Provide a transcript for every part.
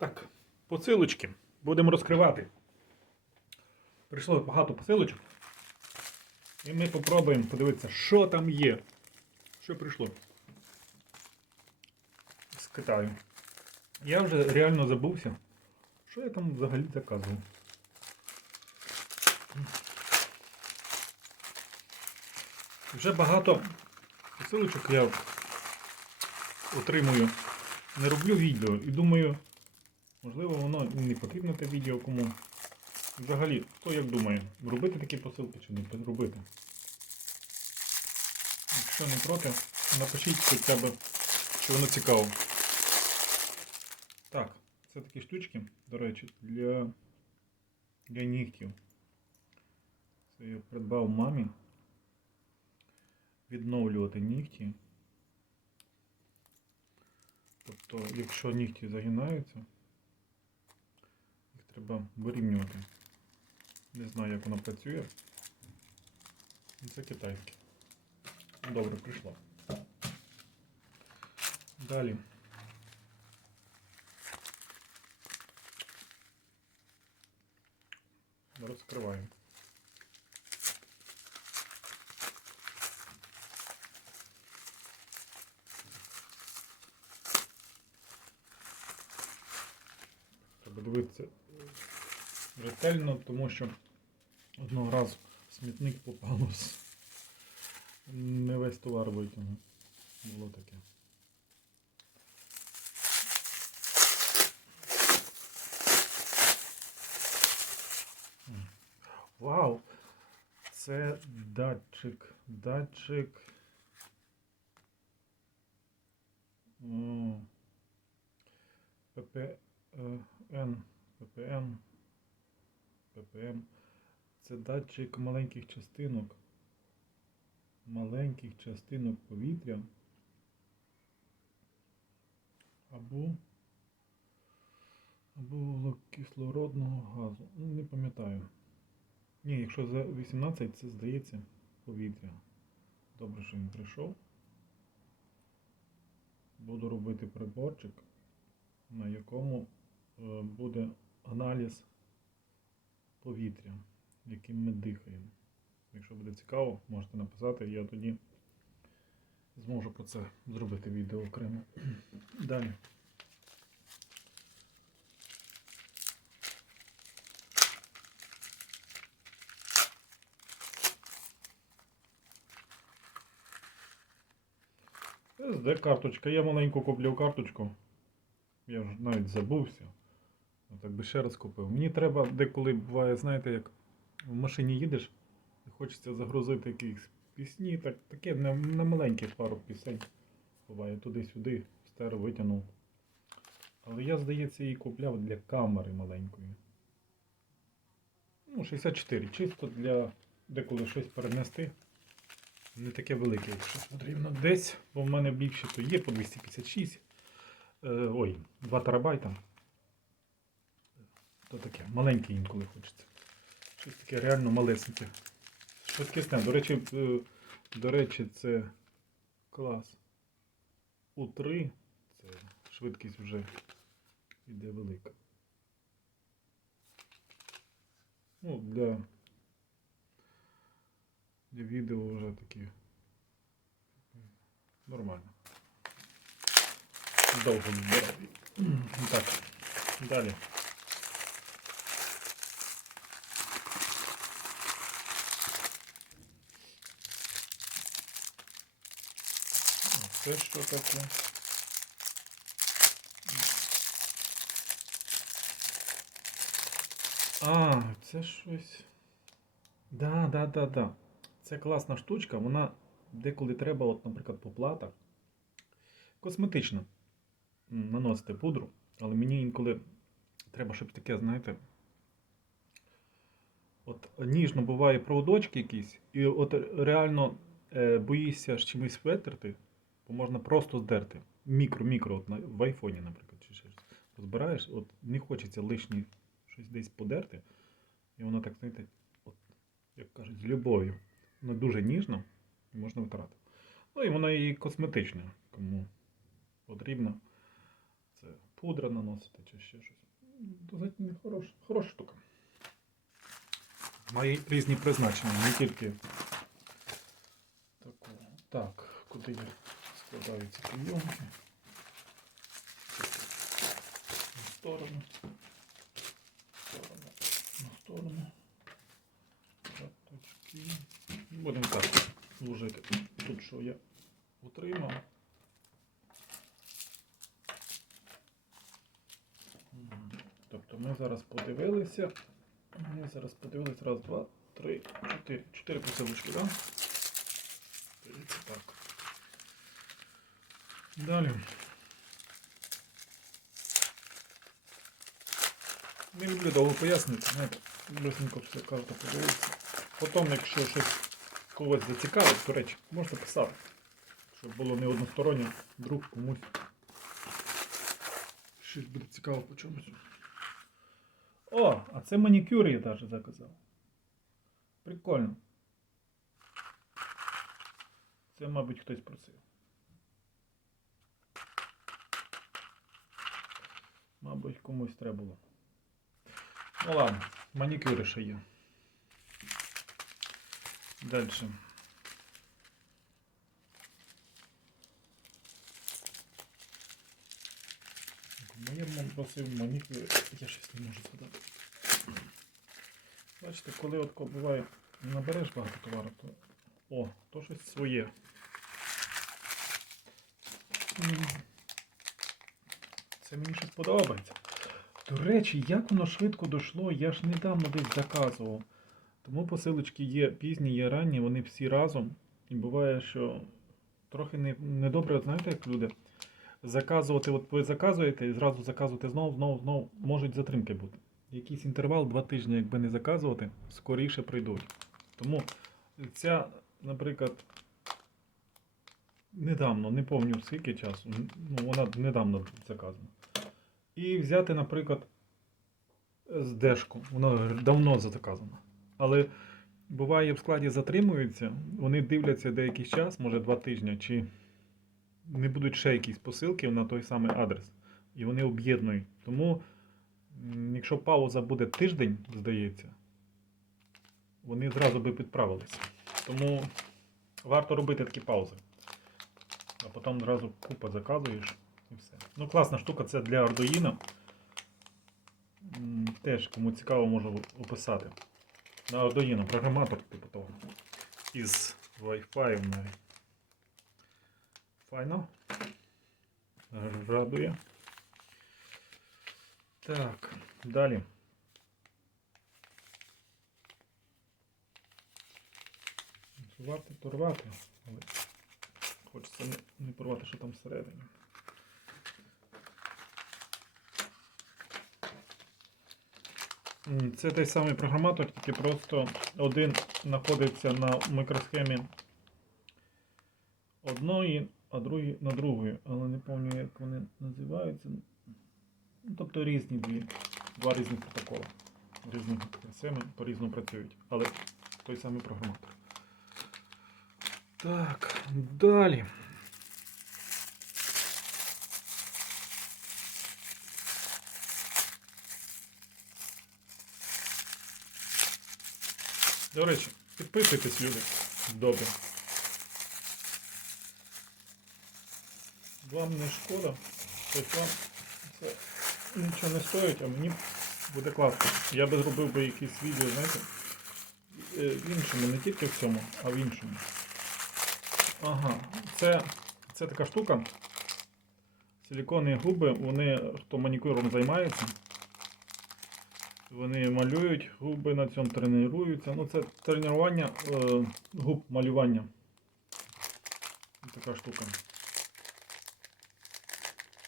Так, посилочки. Будемо розкривати. Прийшло багато посилочок. І ми попробуємо подивитися, що там є. Що прийшло з Китаю. Я вже реально забувся, що я там взагалі заказував. Вже багато посилочок я отримую. Не роблю відео і думаю, можливо, воно не потрібно те відео кому. Взагалі, хто як думає, робити такі посилки чи не робити? Якщо не проти, напишіть хоча б, що воно цікаво. Так, це такі штучки, до речі, для, для нігтів. Це я придбав мамі. Відновлювати нігті. Тобто, якщо нігті загинаються, треба вирівнювати. Не знаю, як воно працює. Ну, Це китайське. Добре, прийшло. Далі. Розкриваємо. Треба дивитися ретельно, тому що одного разу в смітник попалось. Не весь товар витягнув. Було таке. Вау! Це датчик. Датчик. ППН. ППМ. ППМ. Це датчик маленьких частинок. Маленьких частинок повітря. Або або кислородного газу. Ну, не пам'ятаю. Ні, якщо за 18, це здається повітря. Добре, що він прийшов. Буду робити приборчик, на якому е, буде аналіз повітря, яким ми дихаємо. Якщо буде цікаво, можете написати, я тоді зможу про це зробити відео окремо. Далі. SD карточка. Я маленьку купляв карточку. Я вже навіть забувся. Так би ще раз купив. Мені треба деколи буває, знаєте, як в машині їдеш і хочеться загрузити якісь пісні, так, таке на, на маленьких пару пісень. Буває туди-сюди, стеро витягнув. Але я, здається, її купляв для камери маленької. Ну, 64. Чисто для деколи щось перенести. Не таке велике, якщо потрібно. Десь, бо в мене більше то є по 256. Е, ой, 2 терабайта. То таке, маленьке інколи хочеться. Щось таке реально малесеньке. Швидкісне. До речі, е, до речі, це клас У3. Це швидкість вже йде велика. Ну, для, для відео вже такі нормально. Довго відбирав. Так, далі. Це що таке? А, це щось. Да, да, да, да. Це класна штучка, вона деколи треба, от, наприклад, по платах. Косметично наносити пудру, але мені інколи треба, щоб таке, знаєте. От ніжно буває проводочки якісь, і от реально е, боїшся з чимось витерти, бо можна просто здерти. Мікро-мікро, от на, в айфоні, наприклад, чи щось. Розбираєш, от не хочеться лишні щось десь подерти. І воно так, знаєте, от, як кажуть, з любов'ю. Воно дуже ніжно і можна витирати. Ну і воно і косметичне, кому потрібно. Це пудра наносити чи ще щось. Досить хороша, хороша штука. Має різні призначення, не тільки таку. Так, куди я складаю ці прийомки? На сторону. в Сторону. На сторону. Карточки. Будемо так служити. Тут що я отримав. Тобто ми зараз подивилися. Ми зараз подивилися. Раз, два, три, чотири. Чотири посилочки, так? Да? Дивіться так. Далі. Не люблю довго пояснити, знаєте, все карта подивитися. Потім, якщо щось когось зацікавить, до речі, можна писати. Щоб було не одностороннє, вдруг комусь щось буде цікаво по чомусь. О, а це манікюр я навіть заказав. Прикольно. Це, мабуть, хтось просив. Мабуть, комусь треба було. Ну ладно, манікюри ще є. Дальше. Моєму просив манікюри. Я щось не можу згадати. Бачите, коли от буває набереш багато товару, то. О, то щось своє. Це мені щось подобається. До речі, як воно швидко дійшло, я ж недавно десь заказував. Тому посилочки є пізні, є ранні, вони всі разом. І буває, що трохи недобре, от знаєте, як люди. Заказувати, от ви заказуєте і зразу заказувати знову, знову, знову, можуть затримки бути. Якийсь інтервал, два тижні, якби не заказувати, скоріше прийдуть. Тому ця, наприклад, недавно, не пам'ятаю скільки часу, ну вона недавно заказана. І взяти, наприклад, з дешку, вона давно заказана. Але буває в складі затримуються, вони дивляться деякий час, може два тижні, чи не будуть ще якісь посилки на той самий адрес. І вони об'єднують. Тому, якщо пауза буде тиждень, здається, вони зразу би підправилися. Тому варто робити такі паузи. А потім зразу купа заказуєш і все. Ну, класна штука, це для Arduino. Теж, кому цікаво, можу описати. На Arduino, програматор типу того. Із Wi-Fi навіть. Файно. Радує. Так, далі. Варто то рвати, але хочеться не, не порвати, що там всередині. Це той самий програматор, тільки просто один знаходиться на микросхемі одної, а другий на другої. Але не пам'ятаю, як вони називаються. Ну, тобто різні дві, два різні протоколи. Різні схеми по-різному працюють. Але той самий програматор. Так, далі. До речі, підписуйтесь, люди. Добре. Вам не шкода, тобто вам це нічого не стоїть, а мені буде класно. Я би зробив би якісь відео, знаєте, е, в іншому, не тільки в цьому, а в іншому. Ага, це, це така штука. Силіконні губи, вони, хто манікюром займається, вони малюють губи, на цьому тренуються. Ну, це тренування е, губ малювання. Така штука.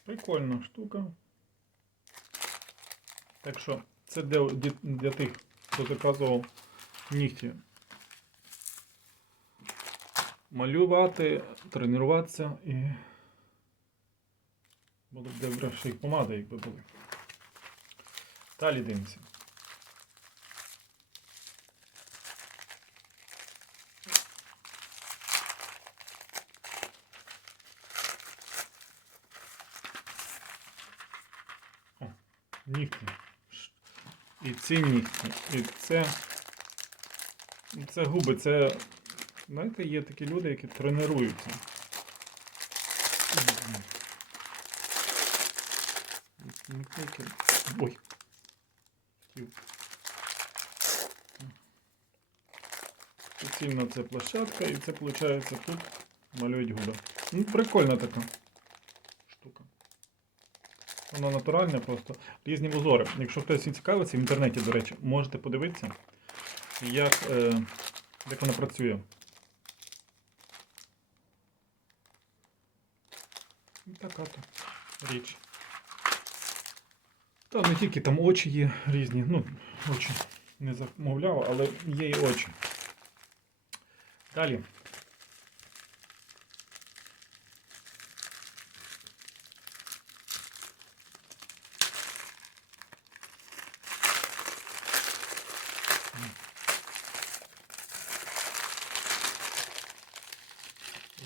Прикольна штука. Так що це для, для, тих, хто заказував нігті. Малювати, тренуватися і було б добре, що і помада, якби були. Далі дивимося. Нігті. І ці нігті, і це. І це губи, це. Знаєте, є такі люди, які тренуються. Ой. Суцільна це площадка, і це виходить тут малюють губи. Ну, прикольна така. Вона натуральна просто. Різні узори. Якщо хтось цікавиться, в інтернеті, до речі, можете подивитися, як, е, як вона працює. І така то річ. Та не тільки там очі є різні. Ну, очі не замовляв, але є і очі. Далі.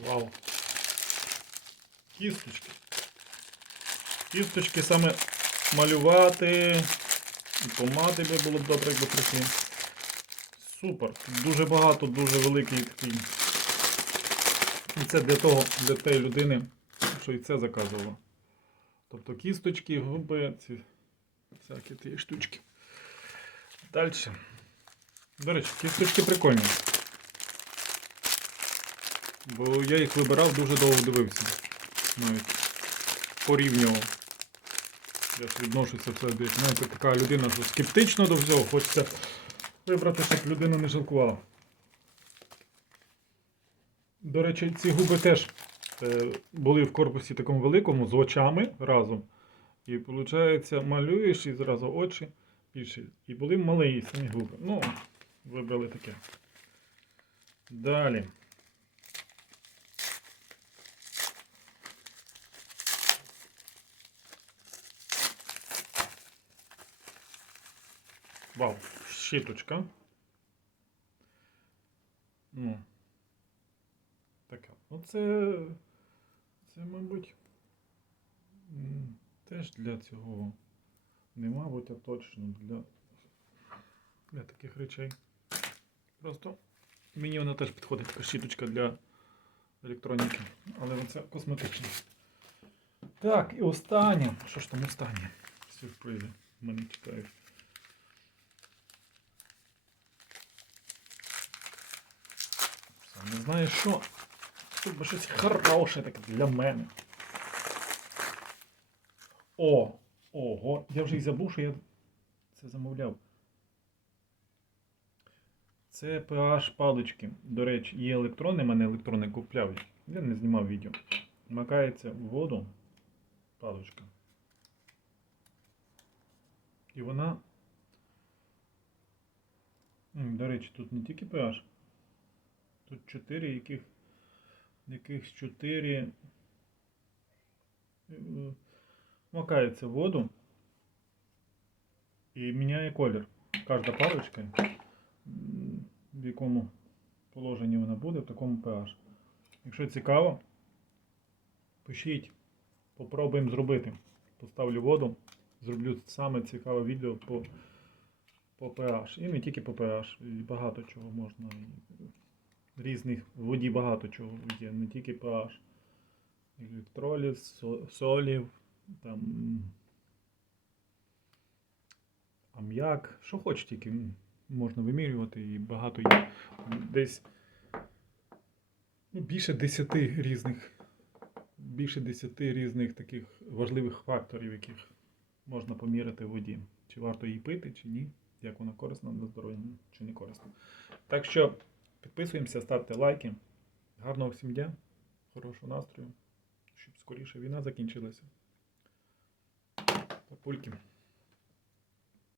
Вау. Кісточки. Кісточки саме малювати. І помади би було б добре, якби прийшли. Супер. Дуже багато, дуже великий такий. І це для того, для тієї людини, що і це заказувала. Тобто кісточки, губи, ці всякі ті штучки. Далі. До речі, кісточки прикольні. Бо я їх вибирав, дуже довго дивився. Навіть порівнював. Я ж відношуся все до знаєте, така людина, що скептично до всього, хочеться вибрати, щоб людина не жалкувала. До речі, ці губи теж е, були в корпусі такому великому з очами разом. І виходить, малюєш і зразу очі більше. І були малі самі губи. Ну, вибрали таке. Далі. Вау, щіточка. Ну. Така. Ну це. Це, мабуть. Теж для цього. Не мабуть, а точно для. Для таких речей. Просто мені вона теж підходить така щіточка для електроніки. Але це косметична. Так, і останнє. Що ж там останнє? Сюрпризи. Мене чекають. Не знаю що. Тут би щось хороше таке для мене. О! Ого! Я вже й забув, що я це замовляв. Це PH палички. До речі, є електрони, мене електрони купляв. Я не знімав відео. Макається в воду паличка. І вона. До речі, тут не тільки PH. Тут 4, яких, яких 4 макається в воду і міняє колір. Кожна паличка, в якому положенні вона буде, в такому pH. Якщо цікаво, пишіть, попробуємо зробити. Поставлю воду, зроблю саме цікаве відео по, по pH. І не тільки по pH, і багато чого можна. Різних воді багато чого є, не тільки pH. Електроліз, солів, там ам'як, що хоч тільки можна вимірювати і багато є. Десь ну, більше 10 різних, більше 10 різних таких важливих факторів, яких можна поміряти в воді. Чи варто її пити, чи ні, як вона корисна для здоров'я, чи не корисна. Так що підписуємося, ставте лайки. Гарного всім дня, хорошого настрою, щоб скоріше війна закінчилася. Папульки.